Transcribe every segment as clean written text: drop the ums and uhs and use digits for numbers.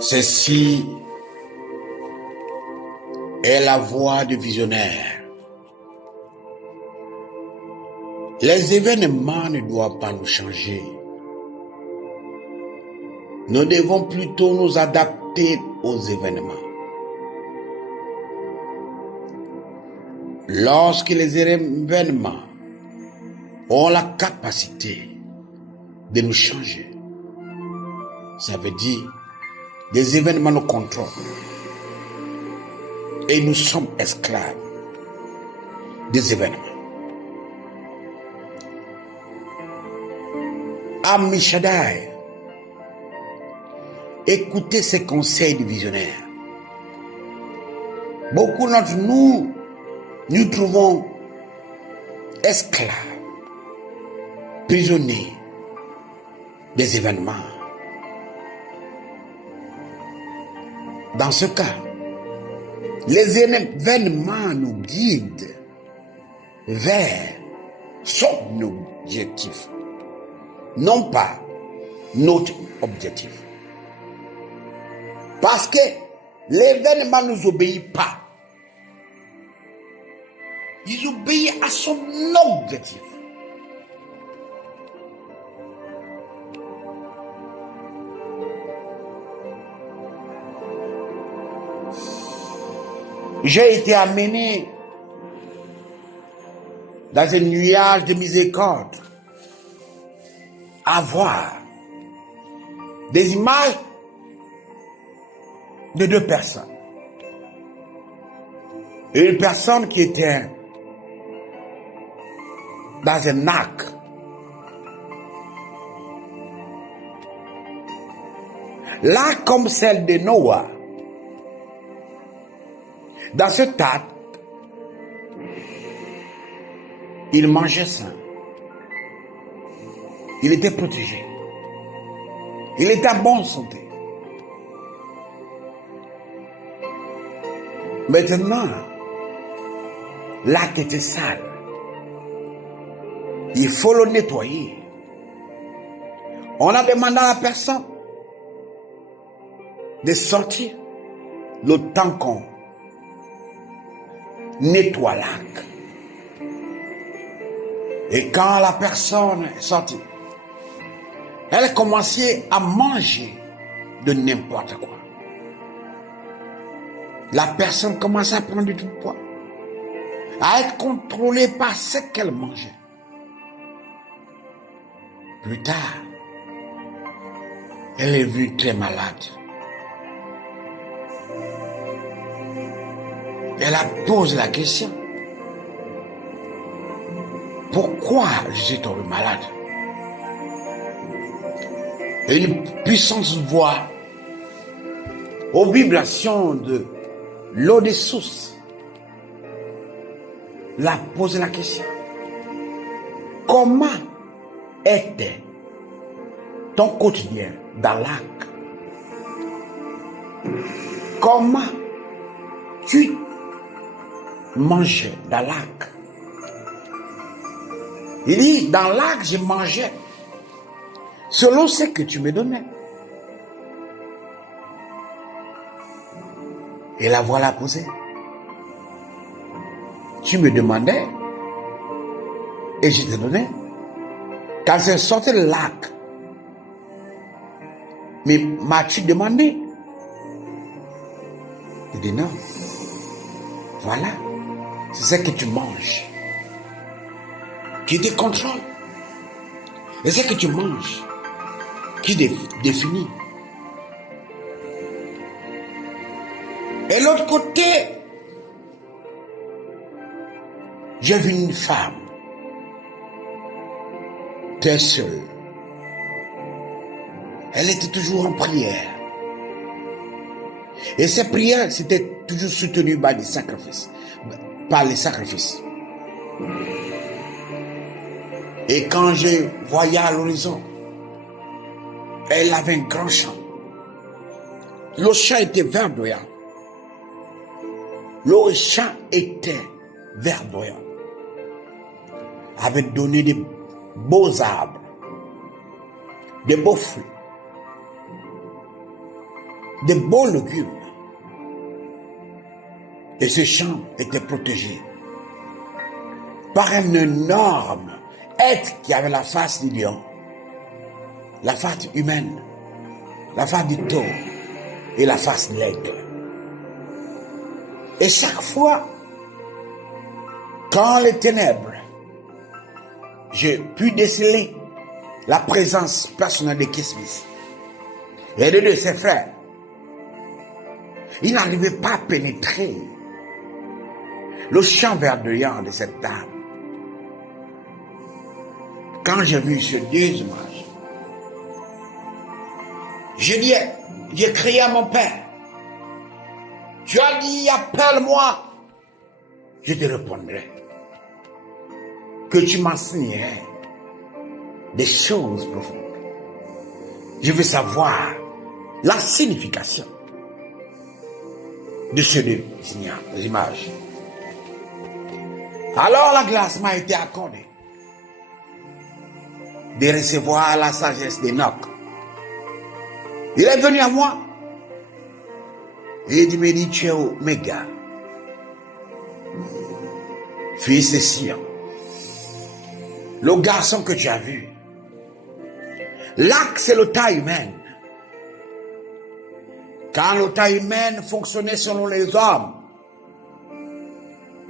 Ceci est la voix du visionnaire. Les événements ne doivent pas nous changer. Nous devons plutôt nous adapter aux événements. Lorsque les événements ont la capacité de nous changer, ça veut dire des événements nous contrôlent et nous sommes esclaves des événements. Ami Shaddai, écoutez ces conseils du visionnaire. Beaucoup d'entre nous, nous trouvons esclaves, prisonniers des événements. Dans ce cas, les événements nous guident vers son objectif, non pas notre objectif. Parce que l'événement ne nous obéit pas. Il obéit à son objectif. J'ai été amené dans un nuage de miséricorde à voir des images de deux personnes. Une personne qui était dans un arc. Là, comme celle de Noah. Dans ce tas, il mangeait sain. Il était protégé. Il était en bonne santé. Maintenant, l'arc était sale. Il faut le nettoyer. On a demandé à la personne de sortir le temps qu'on nettoie l'arc. Et quand la personne est sortie, elle a commencé à manger de n'importe quoi. La personne commençait à prendre du poids, à être contrôlée par ce qu'elle mangeait. Plus tard, elle est vue très malade. Elle a posé la question: pourquoi je suis tombé malade? Et une puissante voix aux vibrations de l'eau des sources l'a posé la question: comment était ton quotidien dans l'arc? Comment tu mangeais dans l'arc? Il dit: dans l'arc, je mangeais selon ce que tu me donnais. Et la voix l'a posée: tu me demandais et je te donnais. Quand je sortais de l'arc, mais m'as-tu demandé? Il dit: non. Voilà, c'est ce que tu manges qui te contrôle. Et ce que tu manges qui définit. Et l'autre côté, j'ai vu une femme très seule. Elle était toujours en prière. Et ses prières, c'était toujours soutenues par des sacrifices. Par les sacrifices. Et quand je voyais à l'horizon, elle avait un grand champ. Le champ était verdoyant. Le champ était verdoyant. Avait donné de beaux arbres, de beaux fruits. de beaux légumes. Et ce champ était protégé par un énorme être qui avait la face du lion, la face humaine, la face du taureau et la face de l'aigle. Et chaque fois, quand les ténèbres, j'ai pu déceler la présence personnelle de Kismis et de ses frères, il n'arrivait pas à pénétrer le champ verdoyant de cette dame. Quand j'ai vu ces deux images, j'ai crié à mon père. Tu as dit, appelle-moi. Je te répondrai que tu m'enseignerais des choses profondes. Je veux savoir la signification de ces deux images. Alors la grâce m'a été accordée de recevoir la sagesse d'Enoch. Il est venu à moi et il me dit, tu es Oméga, fils de Sion, le garçon que tu as vu. L'arc, c'est le taille humaine. Quand le taille humaine fonctionnait selon les hommes,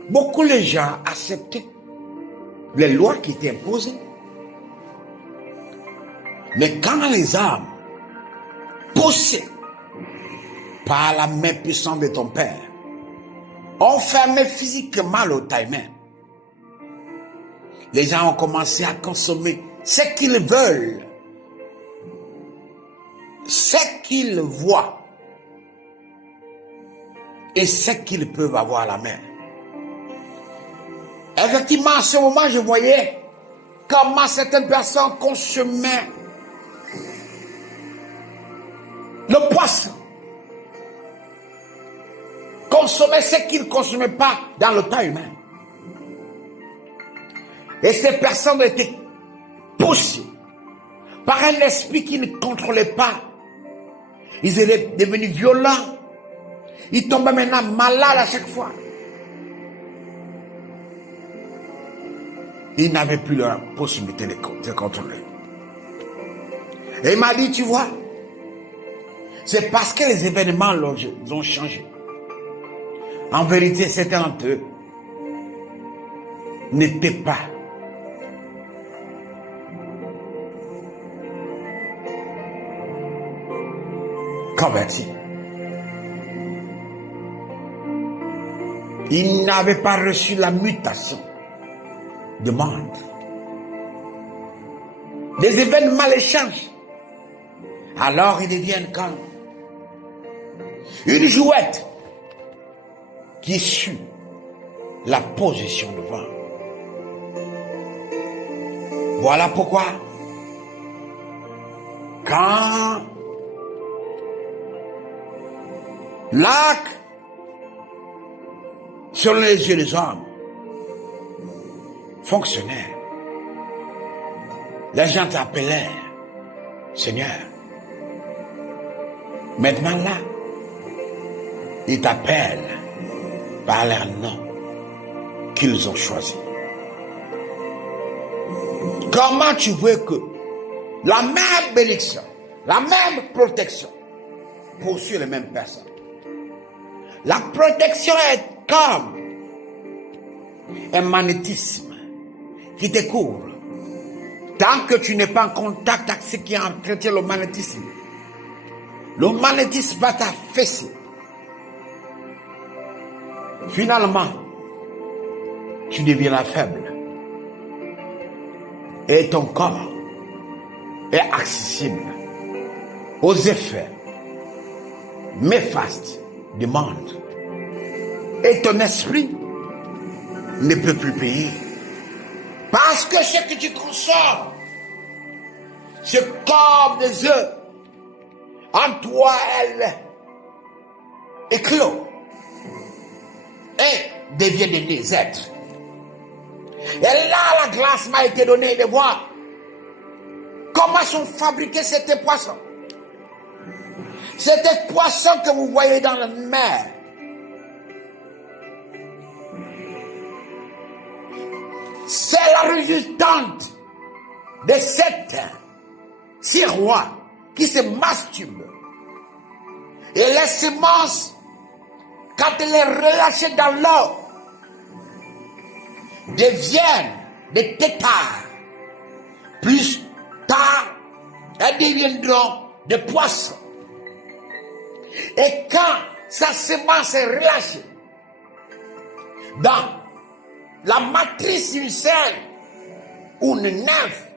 beaucoup de gens acceptaient les lois qui étaient imposées. Mais quand les hommes, poussés par la main puissante de ton père, ont fermé physiquement le taille humaine, les gens ont commencé à consommer ce qu'ils veulent, ce qu'ils voient et ce qu'ils peuvent avoir à la main. Effectivement, à ce moment, je voyais comment certaines personnes consommaient le poisson, consommaient ce qu'ils ne consommaient pas dans le temps humain. Et ces personnes étaient poussées par un esprit qui ne contrôlait pas. Ils étaient devenus violents. Ils tombaient maintenant malades à chaque fois. Ils n'avaient plus la possibilité de contrôler. Et il m'a dit, tu vois, c'est parce que les événements ont changé. En vérité, certains d'entre eux n'étaient pas convertis. Ils n'avaient pas reçu la mutation du monde. Les événements les changent. Alors ils deviennent comme une jouette qui suit la position devant. Voilà pourquoi, quand l'arc sur les yeux des hommes fonctionnait, les gens t'appelaient Seigneur. Maintenant là, ils t'appellent par leur nom qu'ils ont choisi. Comment tu veux que la même bénédiction, la même protection poursuit les mêmes personnes? La protection est comme un magnétisme qui te couvre. Tant que tu n'es pas en contact avec ce qui entretient le magnétisme va t'affaisser. Finalement, tu deviens faible. Et ton corps est accessible aux effets néfastes du monde. Et ton esprit ne peut plus payer. Parce que ce que tu consommes, c'est comme des œufs. En toi, elle éclot et devient des êtres. Et là, la grâce m'a été donnée de voir comment sont fabriqués ces poissons. C'était poisson que vous voyez dans la mer. C'est la résultante de ces rois qui se masturbent. Et les semences, quand elle est relâchée dans l'eau, deviennent des têtards. Plus tard, elles deviendront des poissons. Et quand sa semence est relâchée dans la matrice d'une scène ou une nymphe,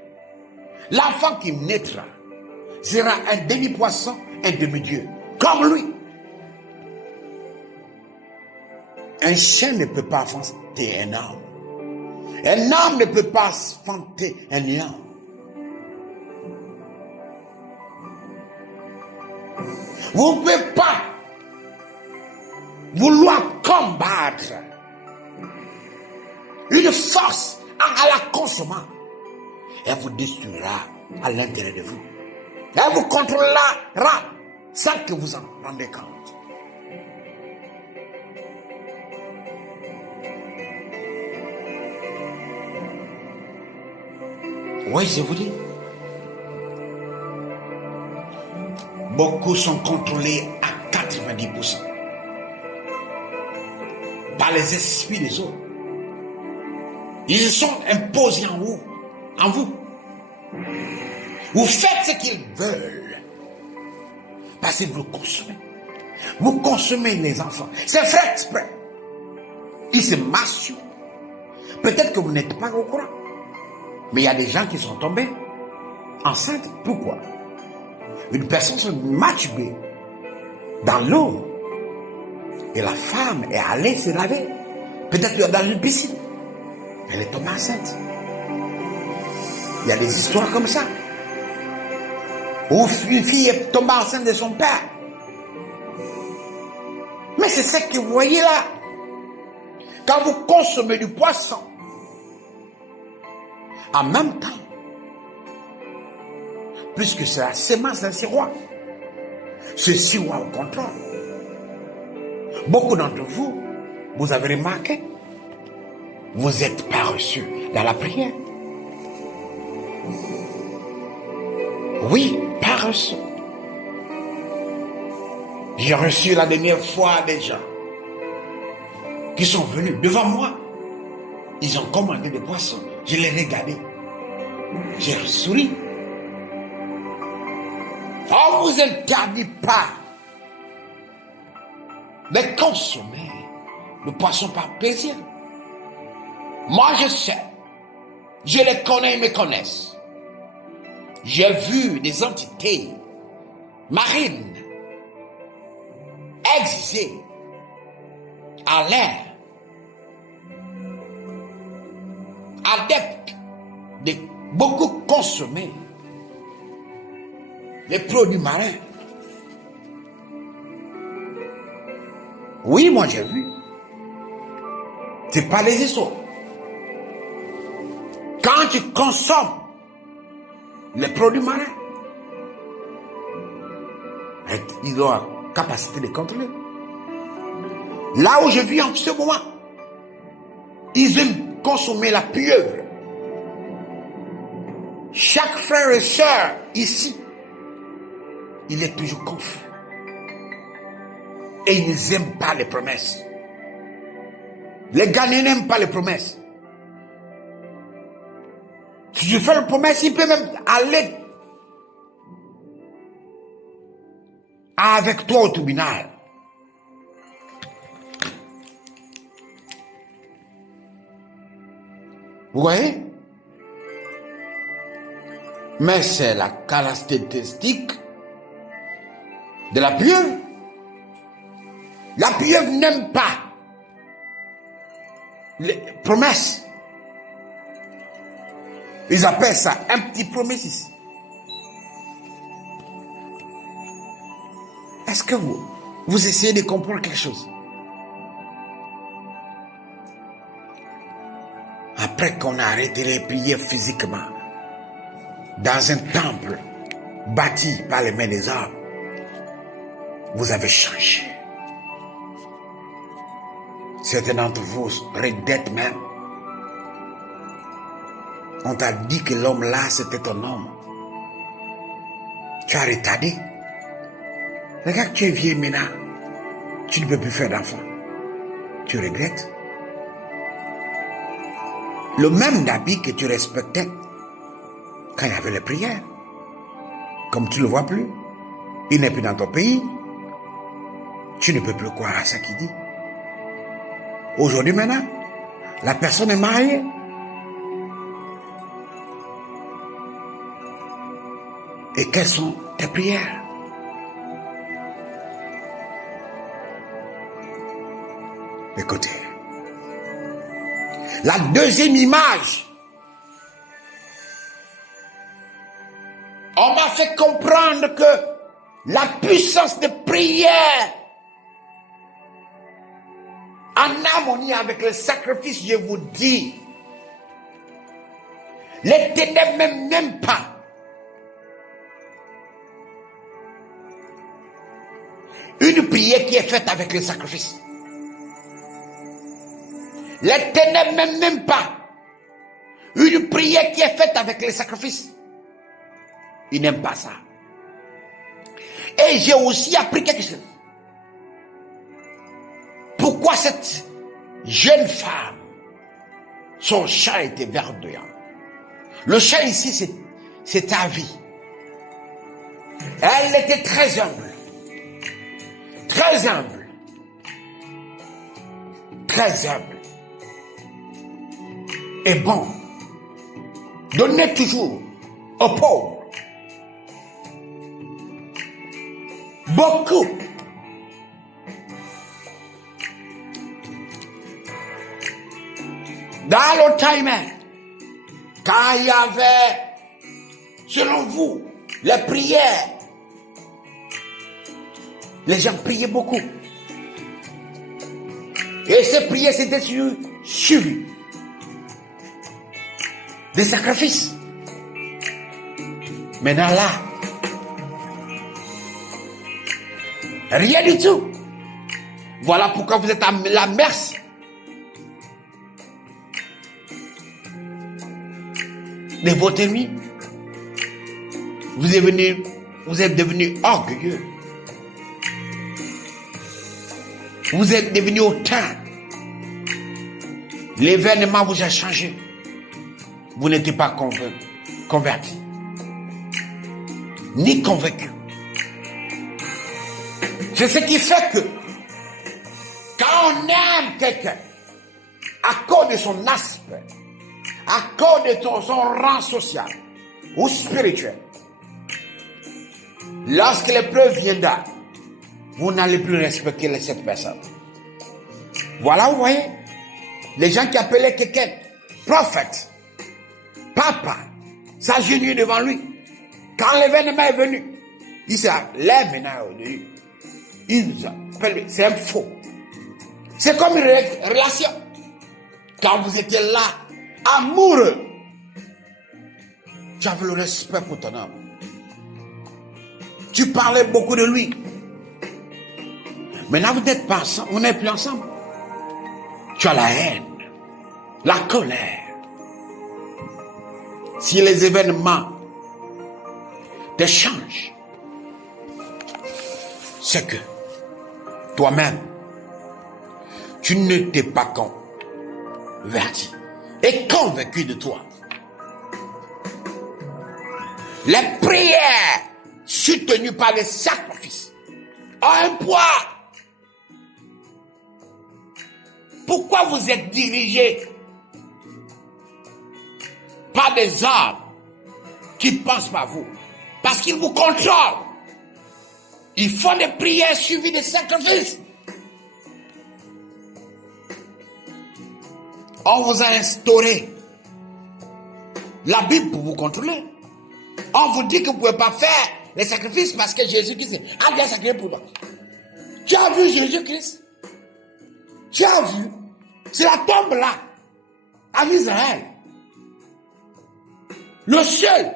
l'enfant qui naîtra sera un demi-poisson, un demi-dieu, comme lui. Un chien ne peut pas enfanter un homme. Un homme ne peut pas enfanter un lion. Vous ne pouvez pas vouloir combattre une force en la consommant. Elle vous détruira à l'intérieur de vous. Elle vous contrôlera sans que vous en rendez compte. Oui, je vous dis. Beaucoup sont contrôlés à 90% par les esprits des autres. Ils se sont imposés en vous. Vous faites ce qu'ils veulent parce que vous consommez. Vous consommez les enfants. C'est fait exprès. Ils se masturbent. Peut-être que vous n'êtes pas au courant. Mais il y a des gens qui sont tombés enceintes. Pourquoi? Une personne se masturbée dans l'eau. Et la femme est allée se laver. Peut-être dans une piscine. Elle est tombée enceinte. Il y a des histoires comme ça. Où une fille est tombée enceinte de son père. Mais c'est ce que vous voyez là. Quand vous consommez du poisson, en même temps, puisque c'est la semence d'un sirois, ce sirois au contrôle. Beaucoup d'entre vous, vous avez remarqué, vous êtes paresseux dans la prière. Oui, paresseux. J'ai reçu la dernière fois des gens qui sont venus devant moi. Ils ont commandé des poissons. Je les ai regardés. J'ai souri. On ne vous interdit pas de consommer le poisson par plaisir. Moi, je sais. Je les connais, ils me connaissent. J'ai vu des entités marines exister à l'air, adeptes de beaucoup consommer les produits marins. Oui, moi j'ai vu. C'est pas les histoires. Quand tu consommes les produits marins, ils ont la capacité de contrôler. Là où je vis en ce moment, ils aiment consommer la pieuvre. Chaque frère et sœur ici, il est toujours confus. Et ils n'aiment pas les promesses. Les Ghanéens n'aiment pas les promesses. Si je fais une promesse, il peut même aller avec toi au tribunal. Vous voyez? Mais c'est la caractéristique de la pieuvre. La pieuvre n'aime pas les promesses. Ils appellent ça un petit promesses. Est-ce que vous essayez de comprendre quelque chose? Après qu'on a arrêté les prières physiquement, dans un temple bâti par les mains des hommes, vous avez changé. Certains d'entre vous regrettent même. On t'a dit que l'homme là, c'était ton homme. Tu as retardé. Regarde, tu es vieux maintenant. Tu ne peux plus faire d'enfant. Tu regrettes. Le même David que tu respectais quand il y avait les prières. Comme tu ne le vois plus, il n'est plus dans ton pays. Tu ne peux plus croire à ce qu'il dit. Aujourd'hui maintenant, la personne est mariée. Et quelles sont tes prières? Écoutez. La deuxième image. On m'a fait comprendre que la puissance de prière en harmonie avec le sacrifice, je vous dis, les ténèbres même pas. Une prière qui est faite avec le sacrifice. Les ténèbres même pas. Une prière qui est faite avec le sacrifice. Ils n'aiment pas ça. Et j'ai aussi appris quelque chose. Pourquoi cette jeune femme, son chant était verdoyant? Le chant ici, c'est ta vie. Elle était très humble. Très humble. Très humble. Et bon. Donnez toujours aux pauvres. Beaucoup. Dans le time, quand il y avait, selon vous, les prières, les gens priaient beaucoup. Et ces prières, c'était suivi des sacrifices. Maintenant là, rien du tout. Voilà pourquoi vous êtes à la merci de votre ennemi. Vous êtes devenu orgueilleux. Vous êtes devenu hautain. L'événement vous a changé. Vous n'étiez pas converti. Ni convaincu. C'est ce qui fait que quand on aime quelqu'un, à cause de son aspect, à cause de son rang social ou spirituel, lorsque l'épreuve viendra, vous n'allez plus respecter cette personne. Voilà, vous voyez, les gens qui appelaient quelqu'un prophète, papa, s'agenouiller devant lui. Quand l'événement est venu, il s'est là maintenant, il nous appelle, c'est un faux. C'est comme une relation. Quand vous étiez là, amoureux, tu avais le respect pour ton homme. Tu parlais beaucoup de lui. Maintenant, vous n'êtes pas ensemble, vous n'êtes plus ensemble. Tu as la haine, la colère. Si les événements te changent, c'est que toi-même, tu ne t'es pas converti et convaincu de toi. Les prières soutenues par les sacrifices ont un poids. Pourquoi vous êtes dirigé par des hommes qui pensent par vous? Parce qu'ils vous contrôlent. Ils font des prières suivies des sacrifices. On vous a instauré la Bible pour vous contrôler. On vous dit que vous ne pouvez pas faire les sacrifices parce que Jésus-Christ a bien sacrifié pour toi. Tu as vu Jésus-Christ? Tu as vu? C'est la tombe là, en Israël. Le seul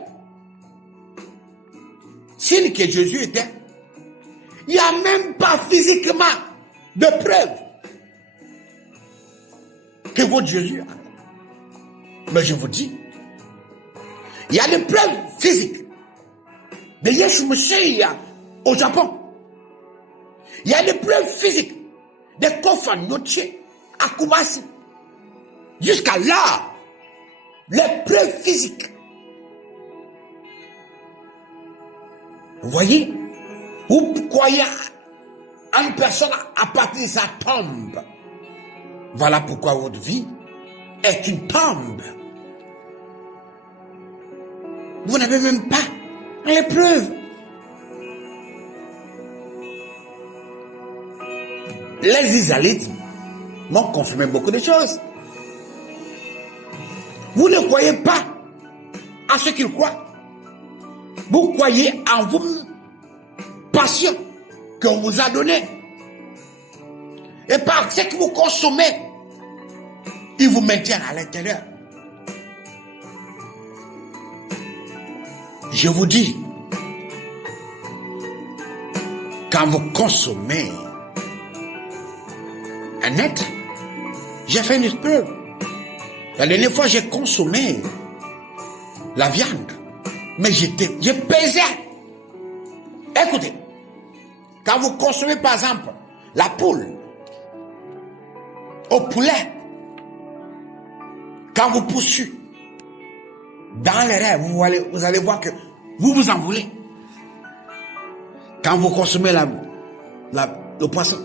signe que Jésus était, Il n'y a même pas physiquement de preuve que votre Jésus a. Mais je vous dis, il y a des preuves physiques de Yeshua Mashiach au Japon. Il y a des preuves physiques de Kofa Noche à Kumasi. Jusqu'à là, les preuves physiques. Vous voyez, vous croyez à une personne à partir de sa tombe. Voilà pourquoi votre vie est une tombe. Vous n'avez même pas les preuves. Les Israélites m'ont confirmé beaucoup de choses. Vous ne croyez pas à ce qu'ils croient. Vous croyez en vos passions qu'on vous a données. Et par ce que vous consommez, ils vous maintiennent à l'intérieur. Je vous dis, quand vous consommez un être, j'ai fait une preuve. La dernière fois, j'ai consommé la viande, mais j'ai pesé. Écoutez, quand vous consommez par exemple la poule au poulet, quand vous poussez dans les rêves, vous allez voir que vous vous en voulez. Quand vous consommez le poisson,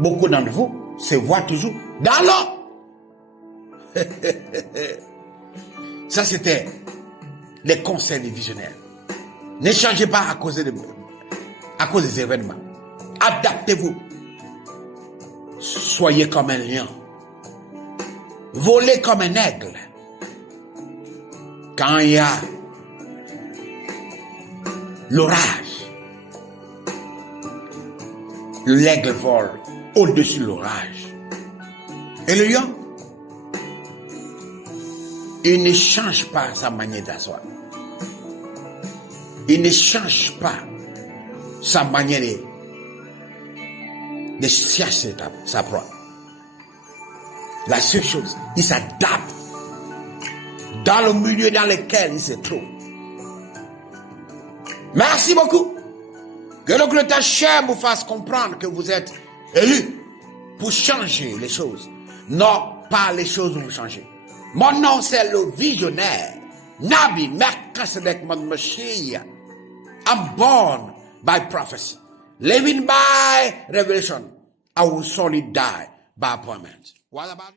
beaucoup d'entre vous se voient toujours dans l'eau. Ça, c'était les conseils des visionnaires. Ne changez pas à cause des événements. Adaptez-vous. Soyez comme un lion. Volez comme un aigle. Quand il y a l'orage, l'aigle vole au-dessus de l'orage. Et le lion, il ne change pas sa manière d'asseoir. Il ne change pas sa manière de chercher sa proie. La seule chose, il s'adapte dans le milieu dans lequel il se trouve. Merci beaucoup. Que le Créateur vous fasse comprendre que vous êtes élu pour changer les choses. Non, pas les choses où vous changez. Mon nom, c'est le visionnaire. Nabi Melchizedek Mashiach. I'm born by prophecy. Living by revelation. I will surely die by appointment. What about